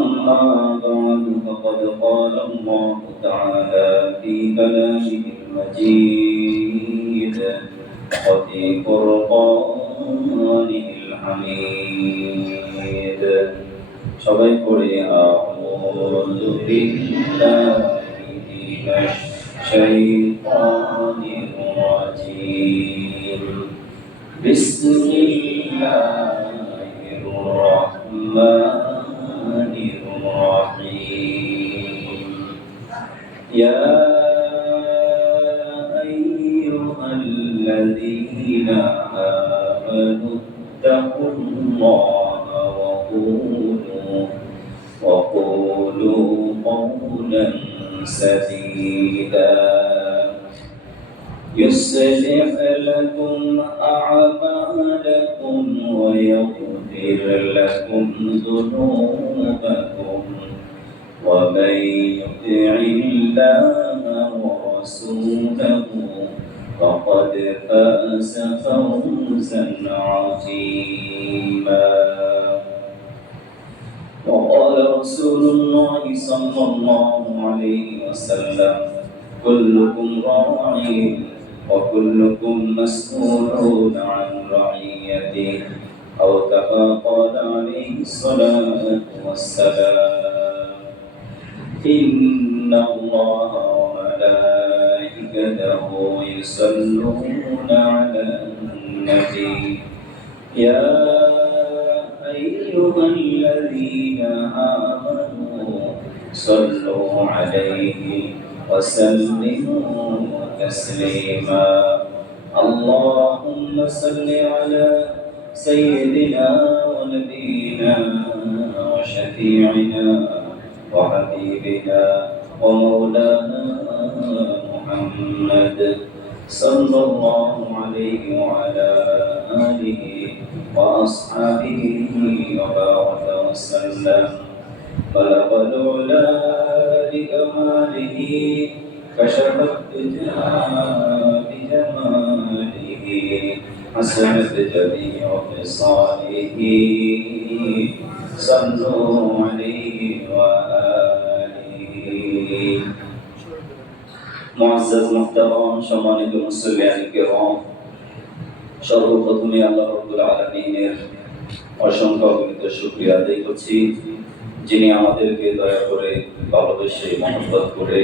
أما بعد فقد قال الله تعالى في كلامه المجيد وفي فرقانه الحميد সবাই পড়ে أعوذ بالله من الشيطان الرجيم بسم الله الرحمن الرحيم يا أيها الذين آمنوا اتقوا الله وقولوا قولا سديدا يصلح لكم أعمالكم ويغفر لكم ذنوبكم ومن يطع الله ورسوله فقد فاز فوزا عظيما وقال رسول الله صلى الله عليه وسلم كلكم راع وكلكم مسؤول عن رعيته أو كما قال عليه الصلاة والسلام إن الله وملائكته يصلون على النبي يا أيها الذين آمنوا صلوا عليه وسلموا تسليما اللهم صل على سيدنا ونبينا وشفيعنا وحبيبنا ومولانا محمد صلى الله عليه وعلى آله وأصحابه وبارك وسلم بلغ العلا بكماله كشف الدجى بجماله حسنت جميع خصاله صلوا عليه وآله معزز محترم সম্মানিত মুসল্লিয়ান কিরাম সর্বপ্রথমে আল্লাহ রাব্বুল আলামিনের অসংখ্য অগণিত শুকরিয়া আদায় করছি যিনি আমাদেরকে দয়া করে ভালোবেসে মহব্বত করে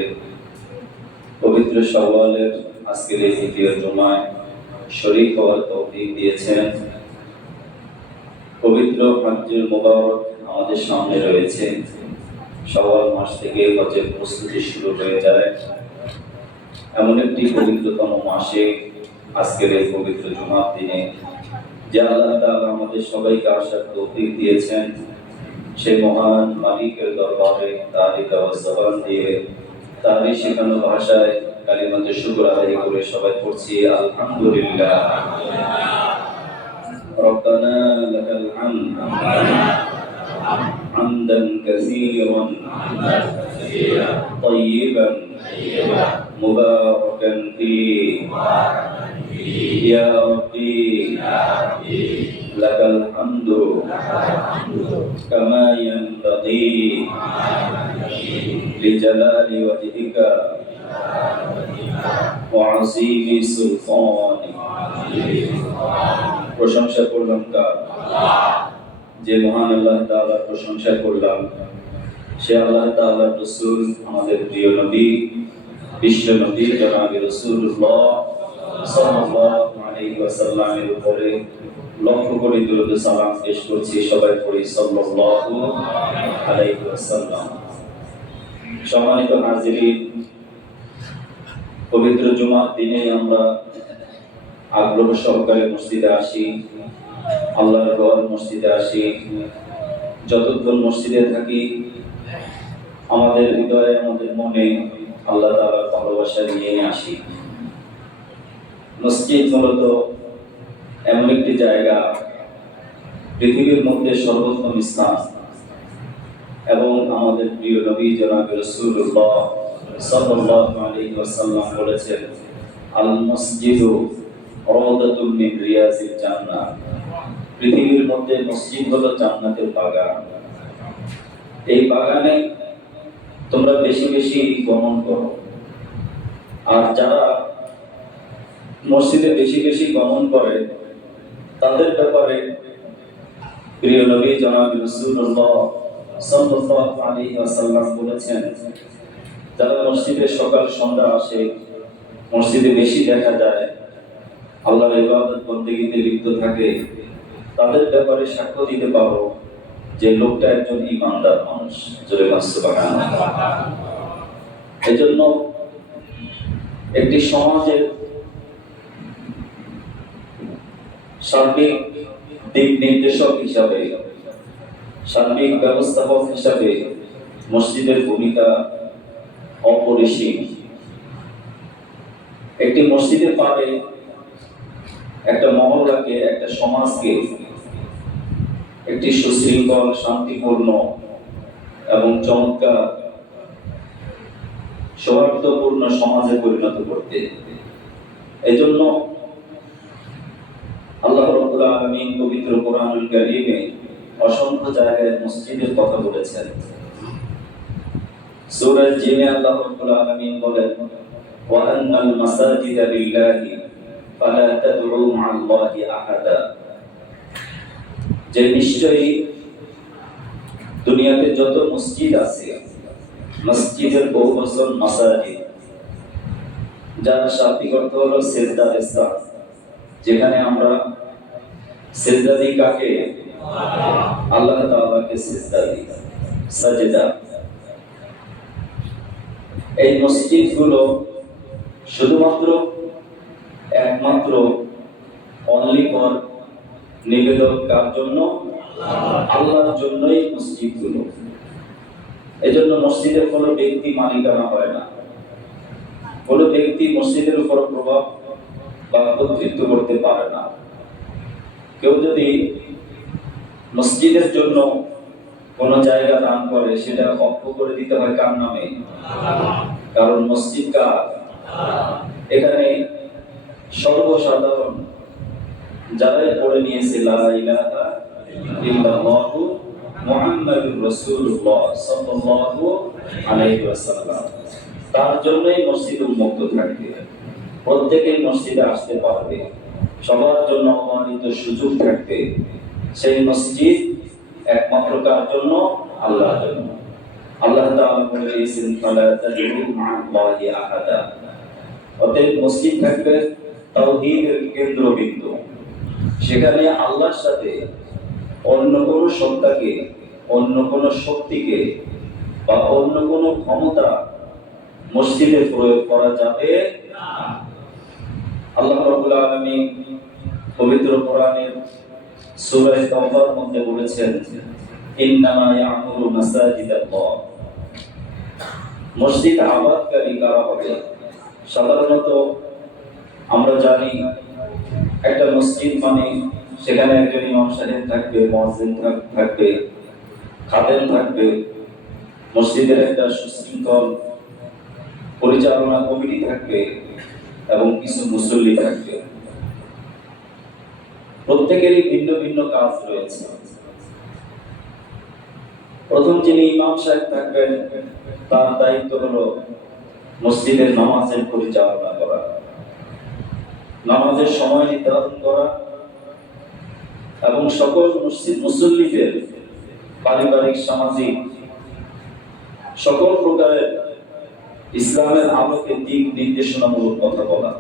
পবিত্র শাওয়ালের আজকের এই দ্বিতীয় জুমায় শরীক হওয়ার তৌফিক দিয়েছেন। পবিত্র হজ্জুল মুবারক আমাদের সামনে রয়েছে। শাওয়াল মাস থেকে হজ্জের প্রস্তুতি শুরু হয়ে যায়। এমন একটি পবিত্রতম মাসে আজকের এই পবিত্র জুমার দিনে যে আল্লাহ তাআলা আমাদের সবাইকে আসার তৌফিক দিয়েছেন, সেই মহান মালিকের দরবারে তারই জবান দিয়ে তারই শেখানো ভাষায় কালিমাতে শুকর আদায় করে সবাই পড়ছি আলহামদুলিল্লাহ। রব্বানা লাকাল হামদ হামদান কাসীরান তাইয়িবান মুবারাকান ফীহি ইয়া রাব্বি লাকাল হামদু কামা ইয়ানবাগী লিজালালি ওয়াজহিকা ওয়া আযীমি সুলতানিক। প্রশংসা করলাম কার? যে মহান আল্লাহ তাআলার প্রশংসা করলাম, সে আল্লাহ তাআলার রাসূল আমাদের প্রিয় নবী বিশ্ব নবী জনাব রাসূলুল্লাহ সাল্লাল্লাহু আলাইহি ওয়াসাল্লামের উপরে লক্ষ কোটি দরুদ সালাম পেশ করছি। সবাই পড়ি সাল্লাল্লাহু আলাইহি ওয়াসাল্লাম। সম্মানিত হাজিরিন, পবিত্র জুমার দিনে আমরা আগ্রহ সহকারে মসজিদে আসি, আল্লাহর ঘর মসজিদে আসি। যতক্ষণ মসজিদে থাকি আমাদের হৃদয়ে আমাদের মনে আল্লাহ তাআলার ভালোবাসা নিয়ে আসি। মসজিদ মূলত এমন একটি জায়গা, পৃথিবীর মধ্যে সর্বোত্তম স্থান, এবং আমাদের প্রিয় নবী জনাব রাসূলুল্লাহ সাল্লাল্লাহু আলাইহি ওয়াসাল্লাম বলেছেন, আল মসজিদু রাওদাতুম মিন রিয়াজিল জান্নাহ। পৃথিবীর মধ্যে মসজিদ হলো জান্নাতের বাগান। এই বাগানে তোমরা বেশি বেশি গমন করো। আর যারা মসজিদে বেশি বেশি গমন করে তাদের ব্যাপারে প্রিয় নবী জনাব রাসূলুল্লাহ সাল্লাল্লাহু আলাইহি ওয়াসাল্লাম বলেছেন, যারা মসজিদে সকাল সন্ধ্যা আসে, মসজিদে বেশি দেখা যায়, আল্লাহর ইবাদত বন্দেগীতে লিপ্ত থাকে, তাদের ব্যাপারে সাক্ষ্য দিতে পারো যে লোকটা একজন ঈমানদার মানুষ। জোরে বলুন সুবহানাল্লাহ। এজন্য একটি সমাজের সার্বিক দিক নির্দেশক হিসাবে, সার্বিক ব্যবস্থাপক হিসাবে মসজিদের ভূমিকা অপরিসীম। একটি মসজিদের পারে একটা মহল্লাকে, একটা সমাজকে একটি সুশৃঙ্খল, শান্তিপূর্ণ এবং চমৎকার সৌহার্দ্যপূর্ণ সমাজে পরিণত করতে। এজন্য আল্লাহ রাব্বুল আলামিন পবিত্র কোরআনুল কারীমে অসংখ্য জায়গায় মসজিদের কথা বলেছেন। সূরা জিনে আল্লাহ রাব্বুল আলামিন বলেন, ওয়া আন্নাল মাসাজিদা লিল্লাহি ফালা তাদউ মা'আল্লাহি আহাদা, যে নিশ্চয়ই দুনিয়াতে যত মসজিদ আছে, মসজিদের বহুবচন মাসাজিদ, যার শাব্দিক অর্থ হলো সিজদার স্থান, যেখানে আমরা সিজদা দিই কাকে? আল্লাহ তাআলাকে সিজদা দিই, সাজদা। এই মসজিদগুলো শুধুমাত্র একমাত্র অনলি ফর নিবেদন কার জন্য? আল্লাহর জন্যই মসজিদগুলো। এজন্য মসজিদের কোনো ব্যক্তি মালিকানা হয় না, কোনো ব্যক্তি মসজিদের উপর প্রভাব বা কর্তৃত্ব করতে পারে না। কেউ যদি মসজিদের জন্য কোন জায়গা দান করে, সেটা অক্ষ করে দিতে হয় কার নামে? কারণ মসজিদ কার? এখানে সর্বসাধারণ যারাই পড়ে নিয়েছে লা ইলাহা ইল্লাল্লাহু মুহাম্মাদুর রাসূলুল্লাহ সাল্লাল্লাহু আলাইহি ওয়াসাল্লাম, তার জন্যই মসজিদ উন্মুক্ত থাকবে, প্রত্যেকেই মসজিদে আসতে পারবে, সবার জন্য অবাধিত সুযোগ থাকবে। সেই মসজিদ একমাত্র কার জন্য? আল্লাহর জন্য। আল্লাহ তাআলা বলেছেন, ফালা তাদউ মা'আল্লাহি আহাদা। অতএব মসজিদ থাকবে তাওহীদের কেন্দ্রবিন্দু। সেখানে আল্লাহর সাথে অন্য কোন সত্তাকে, অন্য কোন শক্তিকে বা অন্য কোন ক্ষমতা মসজিদে প্রয়োগ করা যাবে না। আল্লাহ রাব্বুল আলামিন পবিত্র কোরআনের সূরা তাওবার মধ্যে বলেছেন, ইন্নামা ইয়া'মুরু মাসাজিদাল্লাহ। মসজিদ আবাদকারী কারা হবে? সাধারণত আমরা জানি একটা মসজিদ মানে সেখানে একজন ইমাম সাহেব থাকবে, মুয়াজ্জিন থাকবে, খাদেম থাকবে, মসজিদের একটা সুশৃঙ্খল পরিচালনা কমিটি থাকবে এবং কিছু মুসল্লি থাকবে। প্রত্যেকেরই ভিন্ন ভিন্ন কাজ রয়েছে। প্রথম যিনি ইমাম সাহেব থাকবেন, তার দায়িত্ব হলো মসজিদের নামাজের পরিচালনা করা, নামাজের সময় নির্ধারণ করা এবং সকল মুসল্লিদের পারিবারিক, সামাজিক সকল প্রকারের ইসলামের আলোকে দিক নির্দেশনামূলক কথা বলা,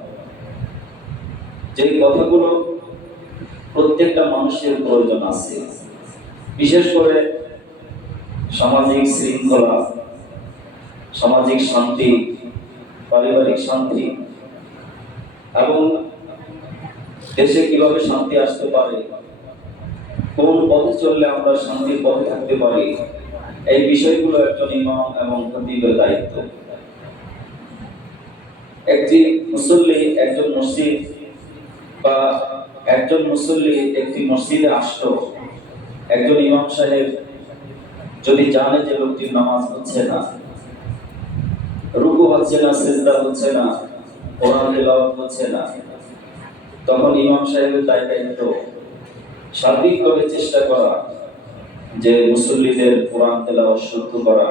যে কথাগুলো প্রত্যেকটা মানুষের প্রয়োজন আছে। বিশেষ করে সামাজিক শৃঙ্খলা, সামাজিক শান্তি, পারিবারিক শান্তি এবং দেশে কিভাবে শান্তি আসতে পারে, কোন পথে চললে আমরা শান্তির পথে থাকতে পারি, এই বিষয়গুলো একজন ইমাম এবং খতিবের দায়িত্ব। একটি মুসল্লি একজন মসজিদ বা একজন মুসল্লি একটি মসজিদে আসলো, একজন ইমাম সাহেব যদি জানে যে লোকটির নামাজ হচ্ছে না, রুকু হচ্ছে না, সিজদা হচ্ছে না, কোরআন তেলাওয়াত হচ্ছে না, তখন ইমাম সাহেবের দায়িত্ব সার্বিকভাবে চেষ্টা করা যে মুসল্লিদের কোরআন তেলাওয়াত শুদ্ধ করা,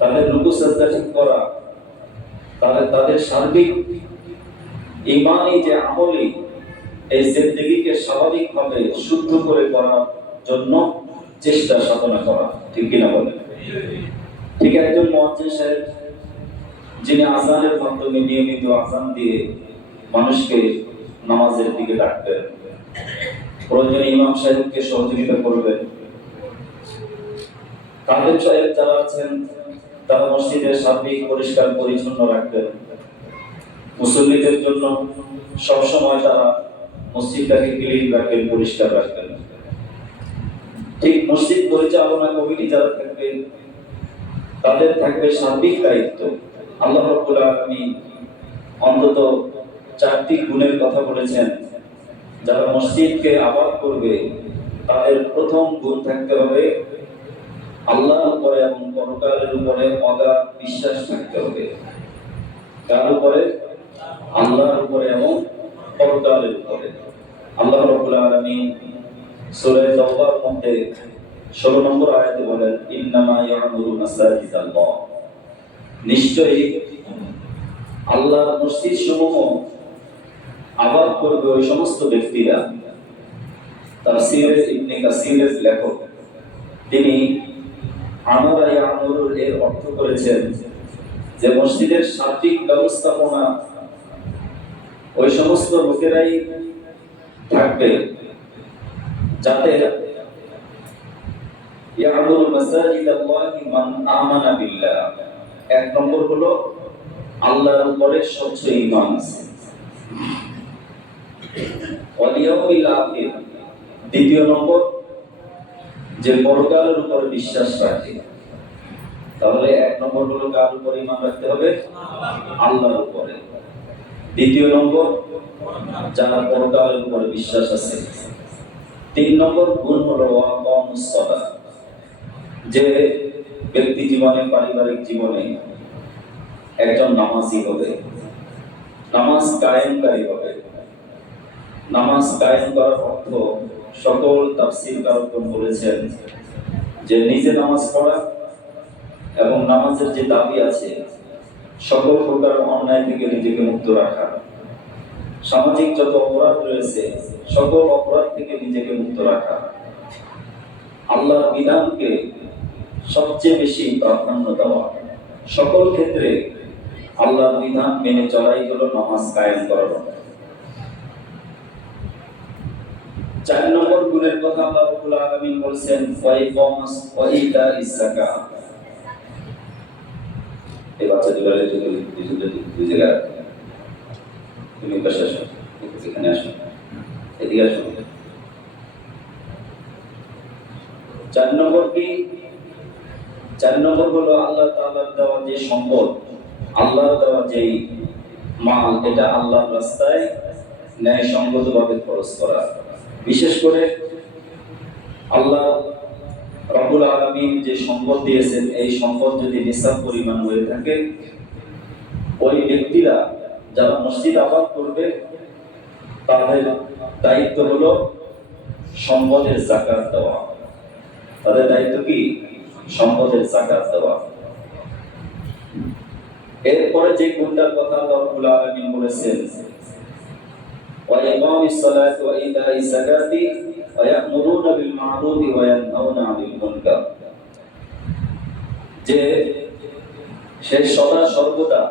তাদের রুকু সাজদা ঠিক করা, তাদের সার্বিক ঈমানি যে আমলি এই জিন্দেগিকে স্বাভাবিকভাবে শুদ্ধ করে করার জন্য চেষ্টা সাধনা করা, ঠিক কিনা বলেন? ঠিক একজন মুয়াজ্জিন সাহেব যিনি আযানের মাধ্যমে নিয়মিত আযান দিয়ে মানুষকে নামাজের দিকে ডাকবেন, প্রয়োজনে ইমাম সাহেবকে সহযোগিতা করবেন, তাদের সাহেব যারা আছেন তারা মসজিদের সার্বিক পরিষ্কার পরিচ্ছন্ন রাখবেন, মুসল্লিদের জন্য সবসময় তারা মসজিদটাকে ক্লিন রাখবেন, পরিষ্কার রাখবেন। ঠিক মসজিদ পরিচালনা কমিটি যারা থাকবে তাদের থাকবে সার্বিক দায়িত্ব। আল্লাহ রাব্বুল আলামিন অন্তত 4টি গুণের কথা বলেছেন, যারা মসজিদকে আবাদ করবে তাদের প্রথম গুণ থাকতে হবে আল্লাহর উপরে এবং পরকালের উপরে অগাধ বিশ্বাস থাকতে হবে। কার উপরে? আল্লাহর উপরে এবং পরকালের উপরে। আল্লাহ রাব্বুল আলামিন সূরা তাওবার মধ্যে 16 নম্বর আয়াতে বলেন, ইন্নামা ইয়ামুরু মাসাজিদাল্লাহ, নিশ্চয়ই আল্লাহর মসজিদ সমূহ আবাদ করবে ওই সমস্ত ব্যক্তিরা। তাফসীরে ইবনে কাসীরের লেখক তিনি আমারা ইয়ামুরুর এর অর্থ করেছেন যে মসজিদের সার্বিক ব্যবস্থাপনা ওই সমস্ত লোকেরাই থাকবে যাতে ইয়ামুরু মাসাজিদাল্লাহি মান আমানা বিল্লাহ। এক নম্বর হলো আল্লাহর উপরে স্বচ্ছ ঈমান আছে। ওয়াল ইয়াউমিল আখির, দ্বিতীয় নম্বর যে পরকালের উপর বিশ্বাস রাখে। তাহলে এক নম্বর হলো কার উপর ঈমান রাখতে হবে? আল্লাহর উপরে। দ্বিতীয় নম্বর যারা পরকালের উপর বিশ্বাস আছে। 3 নম্বর গুণ হলো ওয়াকামুস সালাহ, যে ব্যক্তি জীবনে পারিবারিক জীবনে একজন নামাজি হবে, নামাজ কায়েমকারী হবে। নামাজ কায়েম করার অর্থ সকল তাফসীরকারগণ বলেছেন যে নিজে নামাজ পড়া এবং নামাজের যে দাবি আছে সকল প্রকার অন্যায় থেকে নিজেকে মুক্ত রাখা, সামাজিক যত অপরাধ রয়েছে সকল অপরাধ থেকে নিজেকে মুক্ত রাখা, আল্লাহর বিধানকে সবচেয়ে বেশি প্রাধান্য দেওয়া, সকল ক্ষেত্রে আল্লাহর বিধান মেনে চলাই হলো নামাজ কায়েম করার। 4 নম্বর গুণের কথা আল্লাহ রাব্বুল আলামিন বলেছেন ওয়া ইতাইস যাকাত। এই বাচ্চা দুলারে যদি দুই জায়গা তুমি পাশে আসো, এখানে আসো, এদিকে আসো। 4 নম্বর কি? 4 নম্বর হলো আল্লাহ তাআলার দেওয়া যে সম্পদ, আল্লাহর দেওয়া যে মাল, এটা আল্লাহর রাস্তায় ন্যায়সঙ্গতভাবে খরচ করা। বিশেষ করে আল্লাহ রাব্বুল আলামিন যে সম্পদ দিয়েছেন এই সম্পদ যদি নিসাব পরিমাণ হয়ে থাকে, ওই ব্যক্তিরা যারা মসজিদ আবাদ করবে তাদের দায়িত্ব হলো সম্পদের যাকাত দেওয়া। তাদের দায়িত্ব কি? সম্পদের যাকাত দেওয়া। এরপরে যে গুণটার কথা আল্লাহ রাব্বুল আলামিন বলেছেন, ওয়া ইকামিস সালাতি ওয়া ইতাইজ যাকাতি ওয়া ইয়া'মুরুনা বিল মা'রুফি ওয়া ইয়ানহাউনা 'আনিল মুনকার, যে সে সদা সর্বদা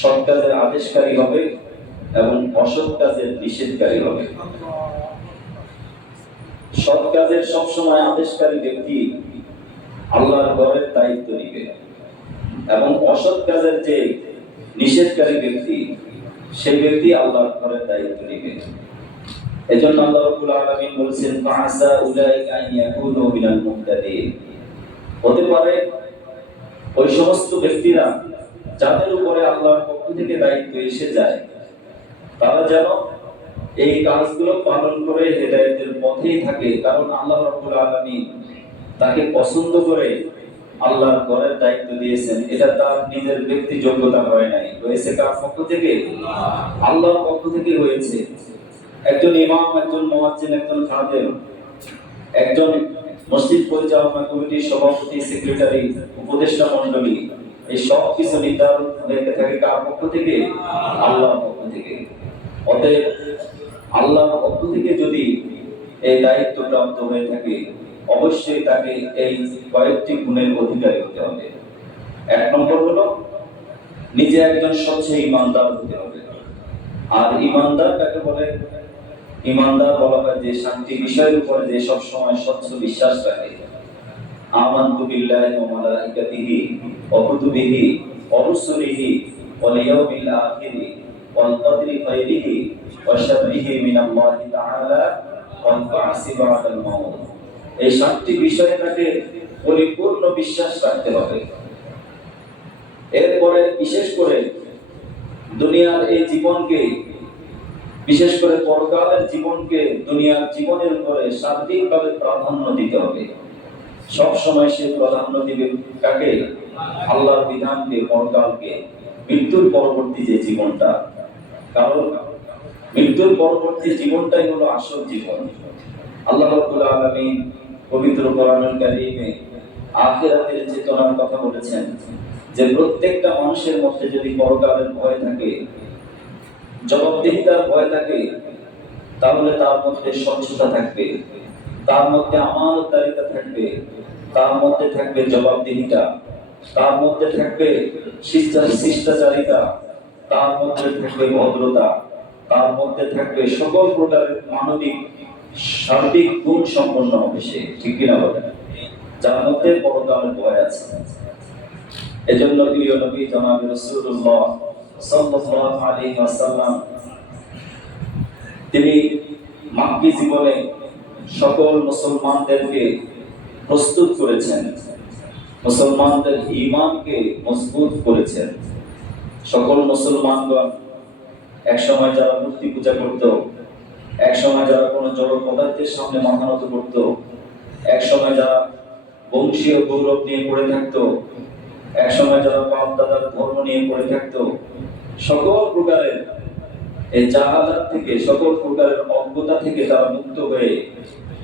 সৎ কাজের আদেশকারী হবে এবং অসৎ কাজের নিষেধকারী হবে। সৎ কাজের সবসময় আদেশকারী ব্যক্তি আল্লাহর ঘরের দায়িত্ব নিবে এবং অসৎ কাজের যে নিষেধকারী ব্যক্তি সেই ব্যক্তি আল্লাহর ঘরের দায়িত্ব নিবে। এজন্য আল্লাহ রাব্বুল আলামিন বলেছেন, ফাআসা উলাইকা আন ইয়াকুনু মিনাল মুহতাদিন, হতে পারে ওই সমস্ত ব্যক্তিরা যাদের উপরে আল্লাহর পক্ষ থেকে দায়িত্ব এসে যায় তারা যেন এই কাজগুলো পালন করে হেদায়েতের পথেই থাকে। কারণ আল্লাহ রাব্বুল আলামিন তাকে পছন্দ করে আল্লাহর ঘরের দায়িত্ব দিয়েছেন। এটা তার নিজের ব্যক্তি যোগ্যতা হয় নাই, হয়েছে কার পক্ষ থেকে? আল্লাহর পক্ষ থেকে হয়েছে। একজন ইমাম, একজন মুয়াজ্জিন, একজন খাদেম, একজন মসজিদ পরিচালনা কমিটির সভাপতি, সেক্রেটারি, উপদেষ্টা মণ্ডলী, এই সব কিছু নির্ধারণ হয়ে থাকে কার পক্ষ থেকে? আল্লাহর পক্ষ থেকে। অতএব আল্লাহর পক্ষ থেকে যদি এই দায়িত্ব প্রাপ্ত হয়ে থাকে, অবশ্যই তাকে এই কয়েকটি গুণের অধিকারী হতে হবে। এক নম্বর হলো নিজে একজন স্বচ্ছ ইমানদার হতে হবে। আর ইমানদার কাকে বলে? ইমানদার বলা হয় যে শান্তি বিষয়ের উপরে যে সব সময় স্বচ্ছ বিশ্বাস রাখে। আমানতু বিল্লাহি ওয়া মালাইকাতিহি ওয়া কুতুবিহি ওয়া রুসুলিহি ওয়াল ইয়াউমিল আখিরি ওয়াল কদরি খাইরিহি ওয়া শাররিহি মিনাল্লাহি তাআলা ওয়াল বা'সি বা'দাল মাউত। এই সাতটি বিষয়ে তাকে পরিপূর্ণ বিশ্বাস রাখতে হবে। এরপরে বিশেষ করে দুনিয়ার এই জীবনকে, বিশেষ করে পরকালের জীবনকে দুনিয়ার জীবনের উপরে সার্বিকভাবে প্রাধান্য দিতে হবে। সব সময় সে প্রাধান্য দিবে কাকে? আল্লাহর বিধানকে, পরকালকে, মৃত্যুর পরবর্তী যে জীবনটা। কারণ মৃত্যুর পরবর্তী জীবনটাই হলো আসল জীবন। আল্লাহ রাব্বুল আলামিন পবিত্র কোরআনুল কারীমে আখিরাতের চেতনার কথা বলেছেন যে প্রত্যেকটা মানুষের মধ্যে যদি পরকালের ভয় থাকে, জবাবদিহিতার ভয় থাকে, তাহলে তার মধ্যে স্বচ্ছতা থাকবে, তার মধ্যে আমানতদারিতা থাকবে, তার মধ্যে থাকবে জবাবদিহিতা, তার মধ্যে থাকবে শিষ্টাচারিতা, তার মধ্যে থাকবে ভদ্রতা, তার মধ্যে থাকবে সকল প্রকারের মানবিক সার্বিক গুণ সম্পন্ন হবে সে। ঠিক কিনা বলেন? যার মধ্যে পরকালের ভয় আছে। এজন্য প্রিয় নবী জনাব রাসূলুল্লাহ সাল্লাল্লাহু আলাইহি ওয়াসাল্লাম তিনি মাক্কি জীবনে সকল মুসলমানদেরকে প্রস্তুত করেছেন, মুসলমানদের ঈমানকে মজবুত করেছেন। সকল মুসলমানগণ একসময় যারা মূর্তি পূজা করত, একসময় যারা কোনো জড় পদার্থের সামনে মাথা নত করত, একসময় যারা বংশীয় গৌরব নিয়ে পড়ে থাকতো, একসময় যারা বাপ দাদার ধর্ম নিয়ে পড়ে থাকতো, সকল প্রকারের এই জাহালাত থেকে, সকল প্রকারের অজ্ঞতা থেকে তারা মুক্ত হয়ে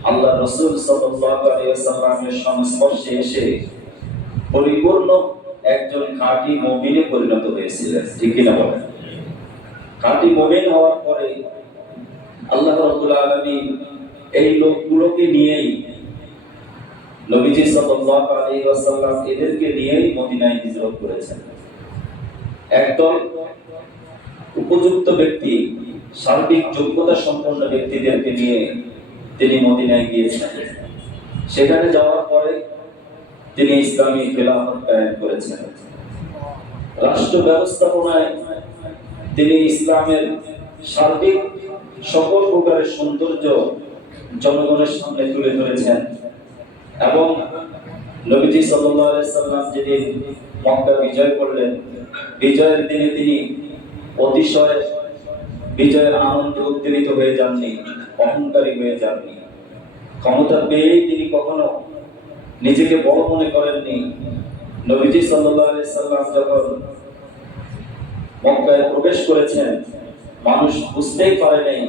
আল্লাহ রাসূল সাল্লাল্লাহু আলাইহি ওয়াসাল্লামের সংস্পর্শে এসে পরিপূর্ণ একজন খাঁটি মুমিনে পরিণত হয়েছিলেন। ঠিক কিনা বলেন? খাঁটি মুমিন হওয়ার পরে আল্লাহ রাব্বুল আলামিন এই লোকগুলোকে নিয়েই, নবীজি সাল্লাল্লাহু আলাইহি ওয়াসাল্লাম এদেরকে নিয়েই মদিনায় হিজরত করেছেন। একদল উপযুক্ত ব্যক্তি, সার্বিক যোগ্যতা সম্পন্ন ব্যক্তিদেরকে নিয়ে তিনি মদিনায় গিয়েছেন। সেখানে যাওয়ার পরে তিনি ইসলামী খেলাফত কায়েম করেছেন। রাষ্ট্র ব্যবস্থাপনায় তিনি ইসলামের সার্বিক সকল প্রকারের সৌন্দর্য জনগণের সামনে তুলে ধরেছেন। এবং নবীজি সাল্লাল্লাহু আলাইহি সাল্লাম যেদিন মক্কা বিজয় করলেন, বিজয়ের দিনে তিনি অতিশয় বিজয়ের আনন্দে উত্তেজিত হয়ে যাননি, অহংকারী হয়ে যাননি। ক্ষমতা পেয়েই তিনি কখনো নিজেকে বড় মনে করেননি। নবীজি সাল্লাল্লাহু আলাইহি সাল্লাম যখন মক্কায় প্রবেশ করেছেন, মানুষ বুঝতেই পারে নাই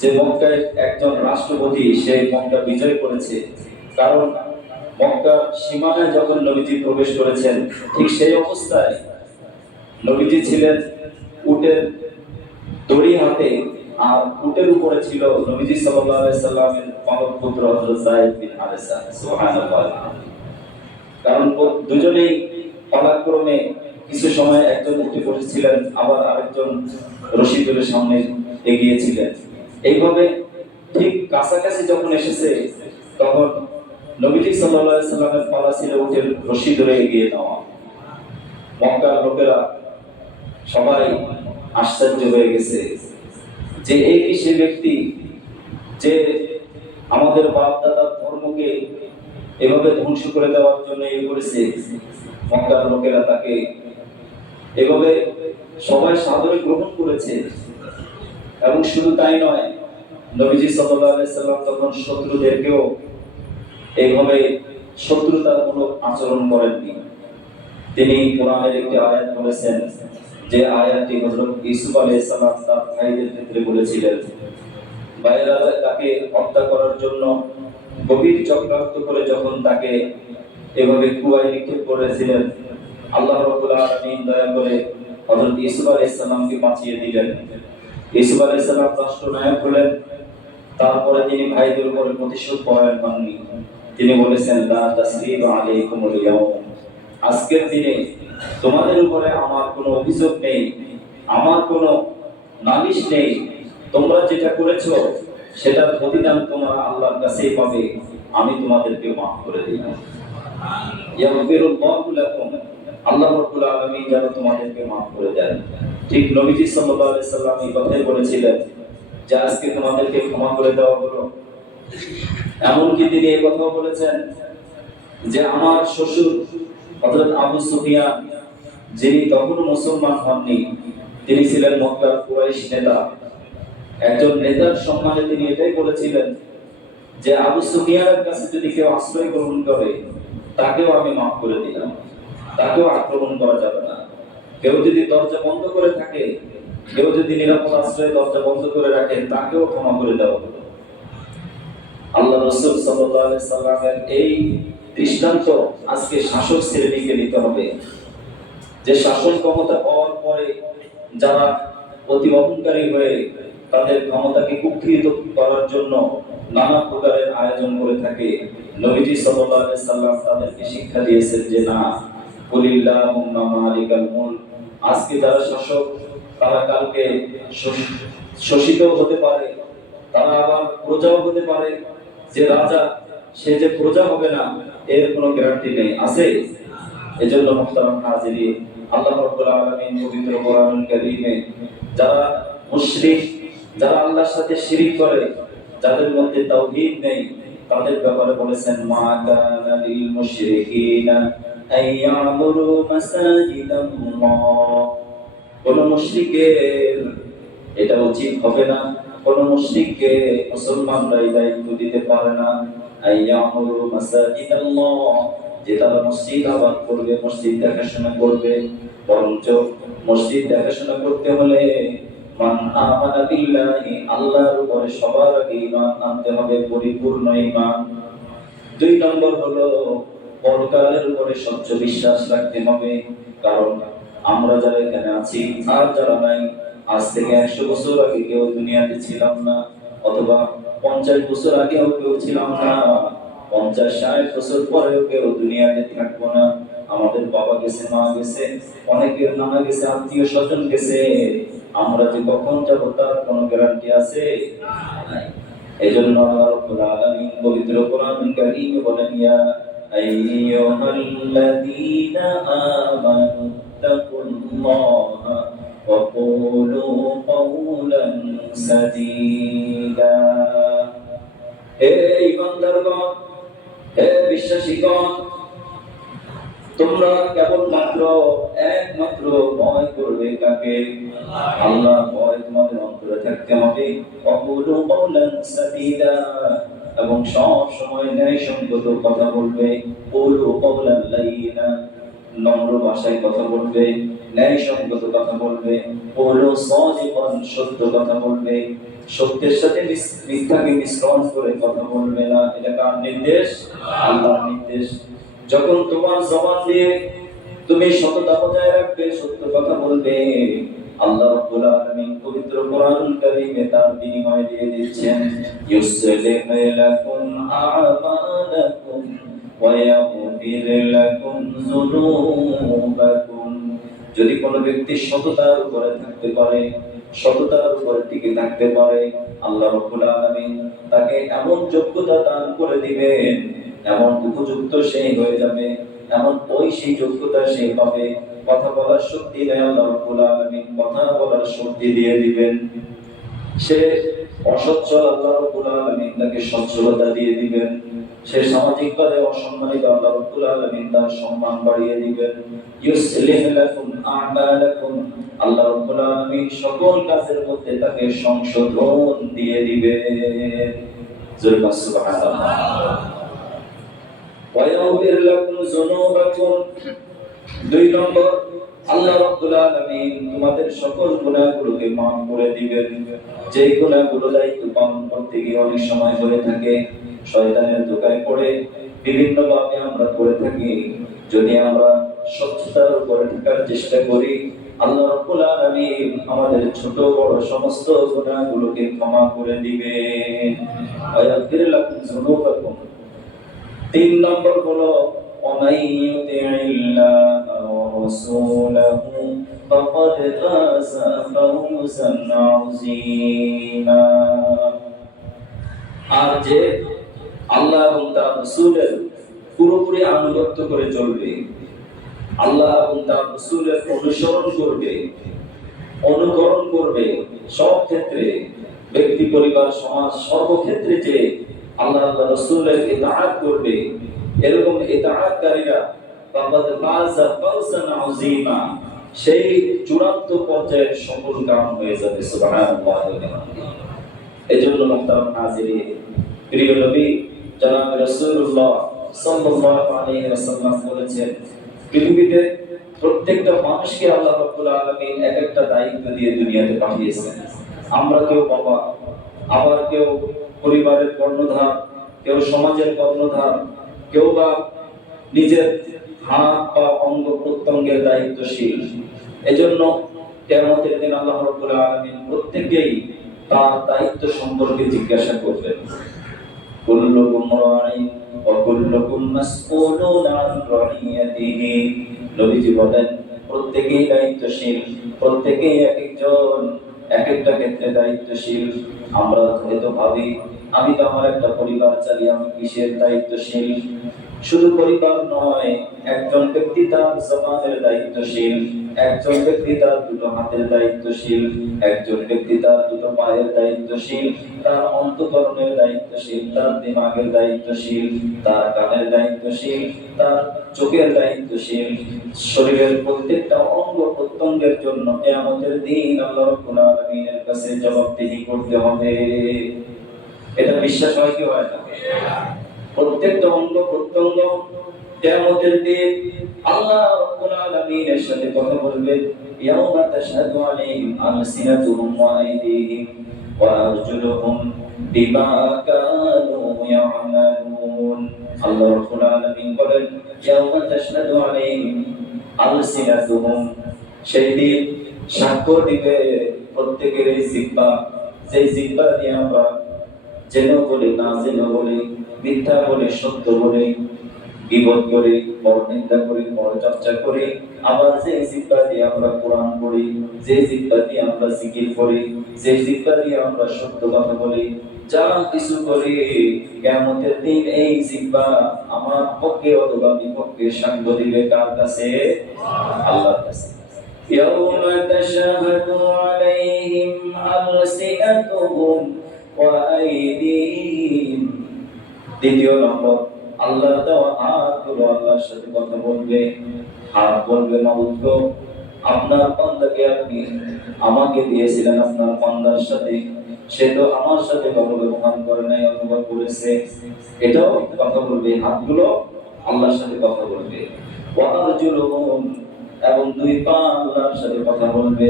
যে মক্কায় একজন রাষ্ট্রপতি সে মক্কা বিজয় করেছে। কারণ মক্কার সীমানায় যখন নবীজি প্রবেশ করেছেন, ঠিক সেই অবস্থায় নবীজি ছিলেন উটের দড়ি হাতে, আর উটের উপরে ছিল নবীজি সাল্লাল্লাহু আলাইহি সাল্লামের পালক পুত্র হযরত যায়েদ বিন হারেসা। সুবহানাল্লাহ। কারণ দুজনেই পালাক্রমে কিছু সময় একজন উঠে বসেছিলেন, আবার আরেকজন রশি ধরে সামনে এগিয়েছিলেন। এইভাবে ঠিক কাছাকাছি যখন এসেছে, তখন নবীজি সাল্লাল্লাহু আলাইহি সাল্লামের পালা ছিল উটের রশি ধরে এগিয়ে নেওয়া। মক্কার লোকেরা সবাই আশ্চর্য হয়ে গেছে যে এই কি সে ব্যক্তি যে আমাদের বাপ দাদার ধর্মকে এভাবে ধ্বংস করে দেওয়ার জন্য এ করেছে। মক্কার লোকেরা তাকে এভাবে সবাই সাদরে গ্রহণ করেছে। এবং শুধু তাই নয়, নবীজি সাল্লাল্লাহু আলাইহি সাল্লাম তখন শত্রুদেরকেও এইভাবে শত্রুতামূলক আচরণ করেননি। তিনি কোরআনের একটি আয়াত বলেছেন, যে আয়াতটি হযরত ইউসুফ আলাইহিস সালাম তার ভাইদের ক্ষেত্রে বলেছিলেন। ভাইরা তাকে হত্যা করার জন্য গভীর চক্রান্ত করে যখন তাকে এভাবে কুয়ায় নিক্ষেপ করেছিলেন, আল্লাহ রাব্বুল আলামিন দয়া করে হযরত ইউসুফ আলাইহিস সালামকে বাঁচিয়ে দিলেন। ইউসুফ আলাইহিস সালাম রাষ্ট্রনায়ক হলেন। তারপরে তিনি ভাইদের উপরে প্রতিশোধ পরায়ণ হননি। তিনি বলেছেন, লা তাসরিবা আলাইকুমুল ইয়াউম, আজকের দিনে তোমাদের উপরে আমার কোনো অভিযোগ নেই, আমার কোনো নালিশ নেই। তোমরা যেটা করেছো সেটার প্রতিদান তোমরা আল্লাহর কাছেই পাবে। আমি তোমাদেরকে মাফ করে দিলাম। ইয়াগফিরুল্লাহু লাকুম, আল্লাহ রাব্বুল আলামিন যেন তোমাদেরকে মাফ করে দেন। ঠিক নবীজি সাল্লাল্লাহু আলাইহি সাল্লাম এই কথাই বলেছিলেন যে আজকে তোমাদেরকে ক্ষমা করে দেওয়া হলো। এমনকি তিনি এই কথাও বলেছেন যে আমার শ্বশুর হযরত আবু সুফিয়ান, যিনি তখনও মুসলমান হননি, তিনি ছিলেন মক্কার কুরাইশ নেতা। একজন নেতার সম্মানে তিনি এটাই বলেছিলেন যে আবু সুফিয়ানের কাছে যদি কেউ আশ্রয় গ্রহণ করে তাকেও আমি মাফ করে দিলাম, তাকেও আক্রমণ করা যাবে না। কেউ যদি দরজা বন্ধ করে থাকে, কেউ যদি নিরাপদ আশ্রয়ে দরজা বন্ধ করে রাখে, তাকেও ক্ষমা করে দেওয়া হলো। আল্লাহ রাসূল সাল্লাল্লাহু আলাইহি সাল্লামের এই দৃষ্টান্ত আজকে শাসক শ্রেণীকে নিতে হবে, যে শাসন ক্ষমতা পাওয়ার পরে যারা অতি অহংকারী হয়ে তাদের ক্ষমতাকে কুক্ষিগত করার জন্য নানা প্রকারের আয়োজন করে থাকে। নবীজি সাল্লাল্লাহু আলাইহি সাল্লাম তাদেরকে শিক্ষা দিয়েছেন যে না, কুলিল্লাহুম্মা মালিকাল মুলক, আজকে যারা শাসক তারা কালকে শোষিত হতে পারে, তারা আবার প্রজাও হতে পারে। যে রাজা সে যে প্রজা হবে না এর কোনো গ্যারান্টি নেই, আছে? এজন্য মুহতারাম হাজিরিন, আল্লাহ রাব্বুল আলামিন পবিত্র কোরআনুল কারীমে যারা মুশরিক, যারা আল্লাহর সাথে শিরিক করে, যাদের মধ্যে তাওহীদ নেই, তাদের ব্যাপারে বলেছেন, মা কানা লিল মুশরিকিনা আইয়ামুরু মাসাজিদাল্লাহ, কোন মুশরিকের এটা উচিত হবে না, কোন মুশরিককে মুসলমানরা দায়িত্ব দিতে পারে না আইয়ামুরু মাসাজিদাল্লাহ, যে তারা মসজিদ আবাদ করবে, মসজিদ দেখাশোনা করবে। বরঞ্চ মসজিদ দেখাশোনা করতে হলে মান আমানা বিল্লাহি, আল্লাহর উপরে সবার আগে ঈমান আনতে হবে, পরিপূর্ণ ঈমান। দুই নম্বর হলো পরকালের উপরে স্বচ্ছ বিশ্বাস রাখতে হবে। কারণ আমরা যারা এখানে আছি আর যারা নাই, আজ থেকে 100 বছর আগে কেউ দুনিয়াতে ছিলাম না, অথবা 50 বছর আগেও কেউ ছিলাম না, 50-60 বছর পরেও কেউ দুনিয়াতে থাকবো না। আমাদের বাবা গেছে, মা গেছে, অনেকের নানা গেছে, আত্মীয় স্বজন গেছে। আমরা যে কখন যাবো তার কোনো গ্যারান্টি আছে? এজন্য আল্লাহ রাব্বুল আলামিন পবিত্র কোরআনুল কারীমে বলেন, ইয়া আইয়ুহাল্লাযীনা আমানু তাকুল্লাহা ওয়া কুলু কাওলান সাদীদা, হে ঈমানদারগণ, হে বিশ্বাসীগণ, তোমরা কেবলমাত্র একমাত্র ভয় করবে কাকে? আল্লাহ। ভয় তোমাদের অন্তরে থাকতে হবে। ওয়াকুলু কাওলান সাদীদা, এবং সব সময় ন্যায়সঙ্গত কথা বলবে। কুলু কাওলান লাইয়িনা, নম্র ভাষায় কথা বলবে, ন্যায়সঙ্গত কথা বলবে। কুলু সাদিকান, সত্য কথা বলবে, সত্যের সাথে মিথ্যাকে মিশ্রণ করে কথা বলবে না। এটা কার নির্দেশ? আল্লাহর নির্দেশ। যখন তোমার জবান দিয়ে তুমি সততা বজায় রাখবে, সত্য কথা বলবে, আল্লাহ রাব্বুল আলামিন পবিত্র কোরআনুল কারীমে তার বিনিময় দিয়ে দিচ্ছেন, ইউসলিহু লাকুম আ'মালাকুম ওয়া ইয়াগফির লাকুম যুনুবাকুম। যদি কোনো ব্যক্তি সততার উপরে থাকতে পারে, সততার উপরে টিকে থাকতে পারে, আল্লাহ রাব্বুল আলামিন তাকে এমন যোগ্যতা দান করে দিবেন, এমন উপযুক্ত সে হয়ে যাবে, এমন ওই সেই যোগ্যতা সে পাবে, কথা বলার শক্তি দেয় আল্লাহ রাব্বুল আলামিন, কথা বলার শক্তি দিয়ে দিবেন। সে অসচ্ছল, আল্লাহ রাব্বুল আলামিন তাকে সচ্ছলতা দিয়ে দিবেন। সে সামাজিকভাবে অসম্মানিত, আল্লাহ রাব্বুল আলামিন তার সম্মান বাড়িয়ে দিবেন। ইউসলিহু লাকুম আ'মালাকুম, আল্লাহ রাব্বুল আলামিন সকল কাজের মধ্যে তাকে সংশোধন দিয়ে দিবেন। জোরে সুবহানাল্লাহ। ওয়া ইয়াগফির লাকুম যুনুবাকুম, দুই নম্বর, আল্লাহ রাব্বুল আলামিন তোমাদের সকল গুনাহগুলোকে মাফ করে দিবেন। যে গুনাহগুলো দায়িত্ব পালন করতে গিয়ে অনেক সময় হয়ে থাকে, শয়তানের ধোঁকায় পড়ে বিভিন্নভাবে আমরা করে থাকি। যদি আমরা স্বচ্ছতার উপরে থাকার চেষ্টা করি, আল্লাহ রাব্বুল আলামিন আমাদের ছোট বড় সমস্ত গুনাহগুলোকে ক্ষমা করে দিবেন। ওয়ায়াগফির লাকুম যুনুবাকুম। 3 নম্বর হলো ومن يطع الله ورسوله فقد فاز فوزا عظيما। আর যে আল্লাহ এবং তার রাসূলের পুরোপুরি আনুগত্য করে চলবে, আল্লাহ এবং তার রাসূলের অনুসরণ করবে, অনুকরণ করবে সব ক্ষেত্রে, ব্যক্তি পরিবার সমাজ সর্বক্ষেত্রে যে আল্লাহ এবং রাসূলের ইতাআত করবে, এরকম ইতাআতকারীরা ফাকাদ ফাযা ফাওজান আযীমা, সেই চূড়ান্ত পর্যায়ের সফল কাম হয়ে যাবে। সুবহানাল্লাহ। এজন্য মুহতারাম হাজিরিন, প্রিয় নবী জনাব রাসূলুল্লাহ সাল্লাল্লাহু আলাইহি ওয়াসাল্লাম বলেছেন, পৃথিবীতে প্রত্যেকটা মানুষকে আল্লাহ রাব্বুল আলামিন এক একটা দায়িত্ব দিয়ে দুনিয়াতে পাঠিয়েছেন। আমরা কেউ বাবা, আবার কেউ পরিবারের কর্ণধার, কেউ সমাজের কর্ণধার, কেউ বা নিজের হাত বা অঙ্গ প্রত্যঙ্গের দায়িত্বশীল। এজন্য কিয়ামতের দিন আল্লাহ রাব্বুল আলামিন প্রত্যেককেই তার দায়িত্ব সম্পর্কে জিজ্ঞাসা করবেন। কুল্লুকুম রাঈন ওয়া কুল্লুকুম মাসউলুন আন রাঈয়াতিহি। নবীজি বলেন, প্রত্যেকেই দায়িত্বশীল, প্রত্যেকেই একজন এক একটা ক্ষেত্রে দায়িত্বশীল। আমরা হয়তো ভাবি আমি তো আমার একটা পরিবার চালাই, আমি কিসের দায়িত্বশীল? শুধু পরিবার নয়, একজন ব্যক্তি তার জবানের দায়িত্বশীল, একজন ব্যক্তি তার দুটো হাতের দায়িত্বশীল, একজন ব্যক্তি তার দুটো পায়ের দায়িত্বশীল, তার অন্তঃকরণের দায়িত্বশীল, তার দিমাগের দায়িত্বশীল, তার কানের দায়িত্বশীল, তার চোখের দায়িত্বশীল। শরীরের প্রত্যেকটা অঙ্গ প্রত্যঙ্গের জন্য কিয়ামতের দিন আল্লাহ রাব্বুল আলামিনের কাছে জবাবদিহি করতে হবে। এটা বিশ্বাস হয় কি হয় না? প্রত্যেকটা অঙ্গ প্রত্যঙ্গ কিয়ামতের দিন আল্লাহ রাব্বুল আলামিনের সাথে কথা বলবে। ইয়াউমা তাশহাদু আলাইহিম আলসিনাতুহুম ওয়া আইদিহিম ওয়া আরজুলুহুম বিমা কানু ইয়ামালুন। আল্লাহ রাব্বুল আলামিন বলেন, ইয়াউমা তাশহাদু আলাইহিম আলসিনাতুহুম, সেই দিন সাক্ষ্য দিবে প্রত্যেকের এই জিহ্বা, যে জিহ্বা দিয়ে আমরা জেনে বলি, না জেনে বলি, মিথ্যা বলি, সত্য বলি, গীবত করি, পরনিন্দা করি, পরচর্চা করি। আবার যে জিহ্বা দিয়ে আমরা কোরআন পড়ি, যে জিহ্বা দিয়ে আমরা জিকির করি, যে জিহ্বা দিয়ে আমরা সত্য কথা বলি, যা কিছু করি, কিয়ামতের দিন এই জিহ্বা আমার পক্ষে অথবা বিপক্ষে সাক্ষ্য দিবে কার কাছে? আল্লাহর কাছে। ইয়াউমা তাশহাদু আলাইহিম আলসিনাতুহুম ওয়া আইদিহিম। দ্বিতীয় নম্বর, আল্লাহর দেওয়া হাতগুলো আল্লাহর সাথে কথা বলবে। হাত বলবে, মাবুদ, আপনার বান্দাকে আপনি আমাকে দিয়েছিলেন আপনার বান্দার সাথে, সে তো আমার সাথে ভালো ব্যবহার করে নাই অথবা করেছে। এটাও কথা বলবে, হাতগুলো আল্লাহর সাথে কথা বলবে। ওয়া আরজুলুহুম, এবং দুই পা আল্লাহর সাথে কথা বলবে।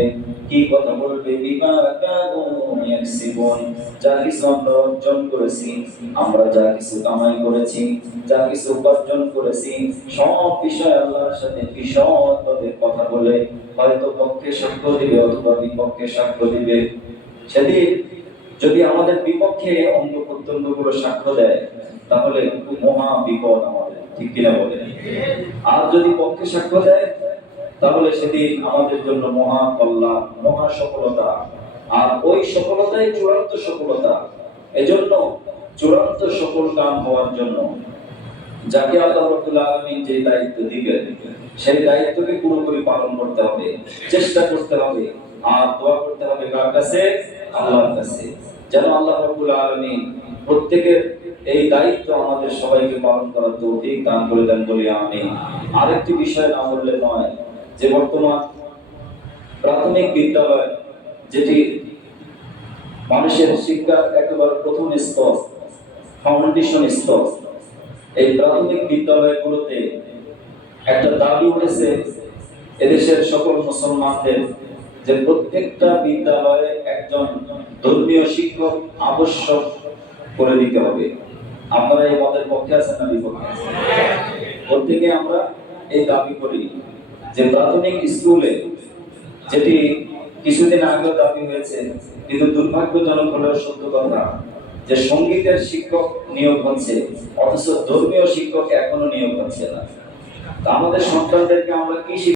কি কথা বলবে? বিমা কানু ইয়াকসিবুন, যা কিছু আমরা অর্জন করেছি, আমরা যা কিছু কামাই করেছি, যা কিছু উপার্জন করেছি, সব বিষয় আল্লাহর সাথে বিশদভাবে কথা বলে হয়তো পক্ষে সাক্ষ্য দিবে অথবা বিপক্ষে সাক্ষ্য দিবে। সেদিন যদি আমাদের বিপক্ষে অঙ্গ প্রত্যঙ্গগুলো সাক্ষ্য দেয়, তাহলে খুব মহা বিপদ আমাদের, ঠিক কিনা বলেন? আর যদি পক্ষে সাক্ষ্য দেয়, তাহলে সেদিন আমাদের জন্য মহা কল্যাণ, মহা সফলতা। আর ওই সফলতাই চূড়ান্ত সফলতা। এজন্য চূড়ান্ত সফল কাম হওয়ার জন্য যাকে আল্লাহ রাব্বুল আলামিন যে দায়িত্ব দিবেন, সেই দায়িত্বকে পুরোপুরি পালন করতে হবে, চেষ্টা করতে হবে, আর দোয়া করতে হবে কার কাছে? আল্লাহর কাছে, যেন আল্লাহ রাব্বুল আলামিন প্রত্যেকের এই দায়িত্ব আমাদের সবাইকে পালন করার তৌফিক দান করে দেন বলি আমিন। আরেকটি বিষয় না বললে নয়, যে বর্তমান প্রাথমিক বিদ্যালয়, যেটি মানুষের শিক্ষার একেবারে প্রথম স্তর, ফাউন্ডেশন স্তর, এই প্রাথমিক বিদ্যালয়গুলোতে একটা দাবি উঠেছে এদেশের সকল মুসলমানদের, যে প্রত্যেকটা বিদ্যালয়ে একজন ধর্মীয় শিক্ষক আবশ্যক করে দিতে হবে। আপনারা এই মতের পক্ষে আছেন না বিপক্ষে আছেন? প্রত্যেকে আমরা এই দাবি করি যে প্রাথমিক স্কুলে, যেটি কিছুদিন আগেও দাবি হয়েছে, কিন্তু দুর্ভাগ্যজনক হলেও সত্য কথা, যে সঙ্গীতের শিক্ষক নিয়োগ হচ্ছে অথচ ধর্মীয় শিক্ষক এখনো নিয়োগ হচ্ছে না। তা আমাদের সন্তানদেরকে আমরা কি